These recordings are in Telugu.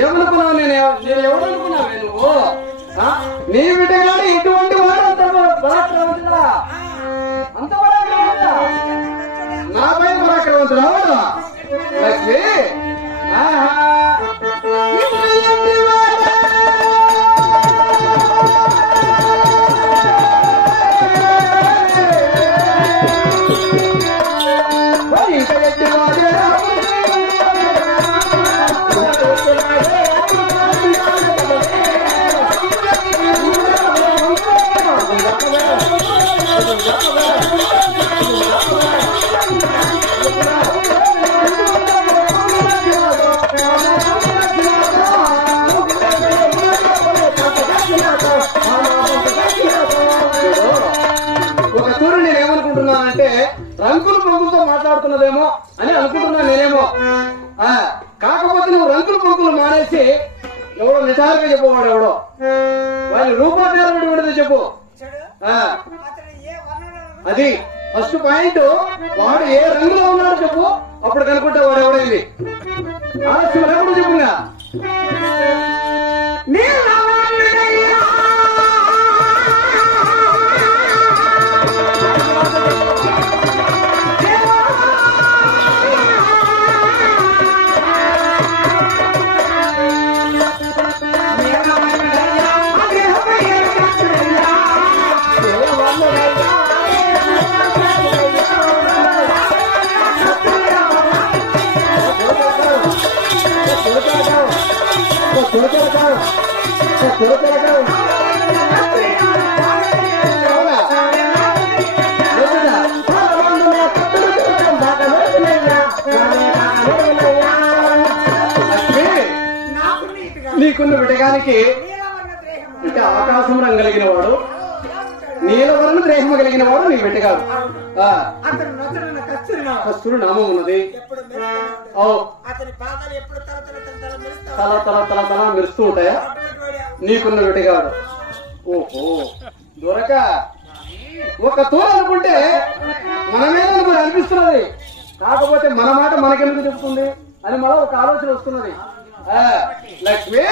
ఏమనుకున్నావు? నేను ఎవరనుకున్నావే నువ్వు? నీ బిడ్డగాడు ఇటువంటి వాడు అంత పరాక్రమంతుడా, అంత పరాక్రమంతుడా, నాపై పరాక్రమంతుడా వాడు లక్ష్మి. ఒక తూరు నేనేమనుకుంటున్నానంటే రంకులు పొంగులతో మాట్లాడుతున్నదేమో అని అనుకుంటున్నాను నేనేమో. కాకపోతే నువ్వు రంకులు పొంగులు మానేసి ఎవడో నిజాలుగా చెప్పవాడు, ఎవడో వాడి రూపాచారం విడదు చెప్పు. అది ఫస్ట్ పాయింట్. వాడు ఏ రంగులో ఉన్నాడో చెప్పు, అప్పుడు కనుక్కుంటే వాడు ఎవడైంది ఆలస్యం ఎప్పుడు చెప్పుగా. నీకున్న విడగానికి అంటే ఆకాశం రంగు కలిగిన వాడు, నీలవర్ణ దేహం కలిగిన వాడు నీ బిడ్డగాడు. కస్తూరి నామం ఉన్నది. తల తల తల తల మెరుస్తూ ఉంటాయా? నీకున్న బిడ్డగాడు. ఓహో దొరక ఒక తూరు అనుకుంటే మనమేదో కూడా అనిపిస్తున్నది. కాకపోతే మన మాట మనకెందుకు చెప్తుంది అని మళ్ళా ఒక ఆలోచన వస్తున్నది. లక్ష్మి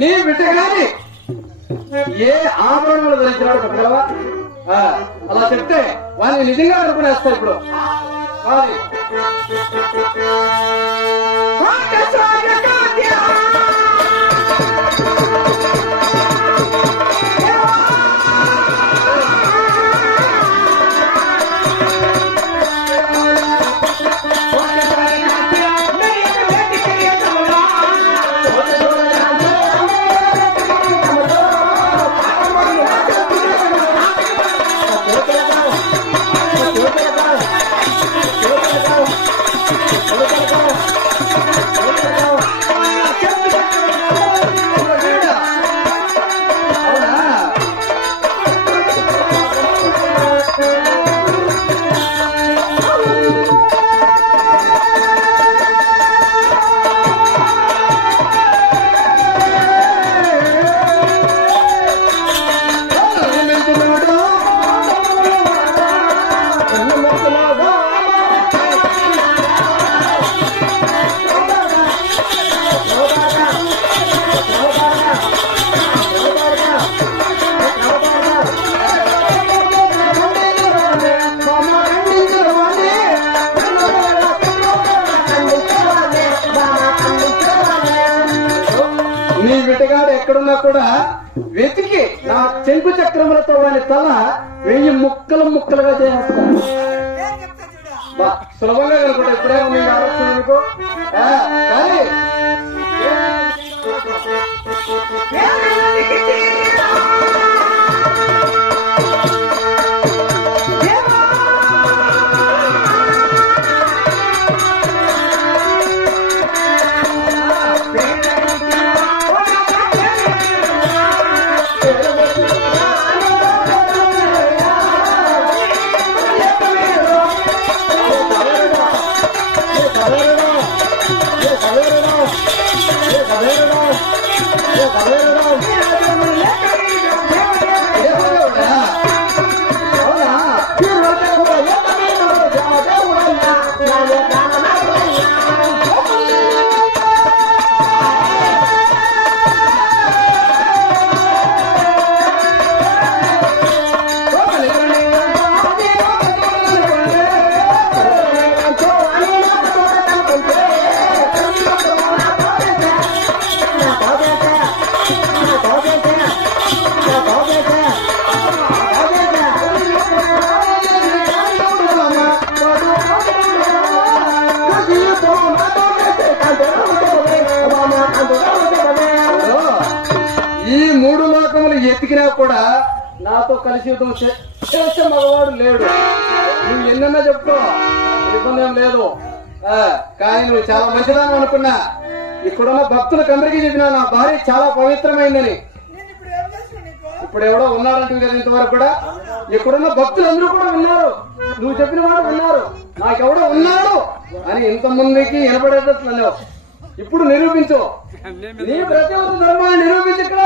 నీ బిడ్డగాని ఏ ఆభరణములు ధరించినాడు చెప్పగలవా? అలా చెప్తే వాడిని నిజంగా అనుకునేస్తారు. ఇప్పుడు నీ బిడ్డగాడు ఎక్కడున్నా కూడా వెతికి నా చెంకు చక్రములతో వాని తల 1000 ముక్కలు ముక్కలుగా చేస్తాను. సులభంగా కనుకుంటా ఇప్పుడే ఉంది కావచ్చు నీకు. కానీ ఈ 3 లోకములు ఎతికినా కూడా నాతో కలిసి యుద్ధం చేసే మగవాడు లేడు. నువ్వు ఎన్నన్నా చెప్పుకో, ఇబ్బంది లేదు. కానీ నువ్వు చాలా మంచిదాన్ని అనుకున్నా. ఇక్కడున్న భక్తులకు అందరికీ చెప్పినా నా భార్య చాలా పవిత్రమైందని. ఇప్పుడు ఎవడో ఉన్నారంటే కదా ఇంతవరకు కూడా. ఇక్కడున్న భక్తులందరూ కూడా ఉన్నారు, నువ్వు చెప్పిన వాడు ఉన్నారు, నాకెవడో ఉన్నాడు అని ఇంతమందికి వినపడేటట్లు. ఇప్పుడు నిరూపించు, నీ ప్రతివత ధర్మాన్ని నిరూపించు. ఇక్కడ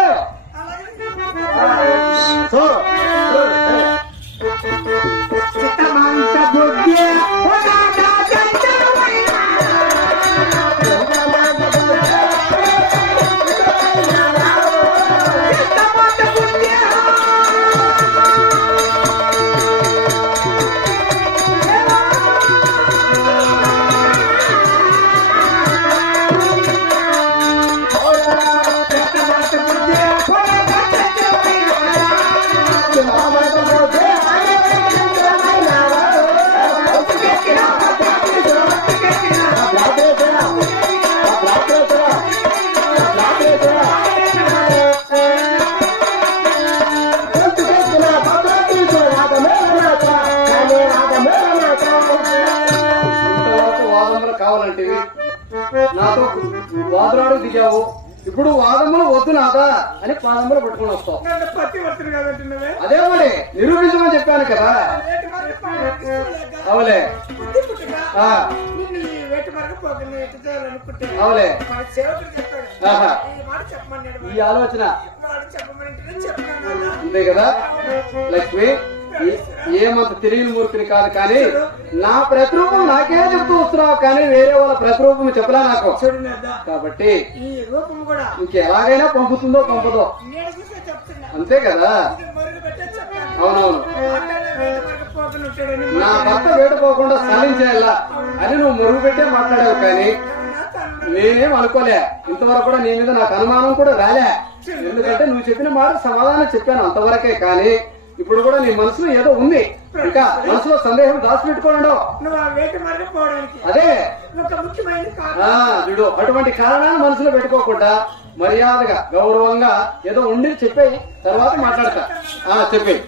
నాతో వాదులాడు దిగావు, ఇప్పుడు వాదములు వద్దు నాదా అని పాదములు పట్టుకుని వస్తావు. అదే మరి నిరూపించమని చెప్పాను కదా. అవులే అవులే ఈ ఆలోచన అంతే కదా లక్ష్మి. ఏమంత తిరిగిన మూర్తిని కాదు, కానీ నా ప్రతిరూపం నాకే చెప్తూ వస్తున్నావు, కానీ వేరే వాళ్ళ ప్రతిరూపం చెప్పలా నాకు. కాబట్టి ఇంకెలాగైనా పంపుతుందో పంపదో అంతే కదా. అవునవును, నా భర్త వేడుకోకుండా సాధించేయాలా అని నువ్వు మురుగు పెట్టే మాట్లాడావు, కానీ నేనేం అనుకోలే. ఇంతవరకు కూడా నీ మీద నాకు అనుమానం కూడా రాలే. ఎందుకంటే నువ్వు చెప్పిన మాట సమాధానం చెప్పాను అంతవరకే. కానీ ఇప్పుడు కూడా నీ మనసులో ఏదో ఉంది, ఇంకా మనసులో సందేహం దాచిపెట్టుకోండు. అదే చూడు, అటువంటి కారణాన్ని మనసులో పెట్టుకోకుండా మర్యాదగా గౌరవంగా ఏదో ఉండి చెప్పేయి, తర్వాత మాట్లాడతా. చెప్పేయి.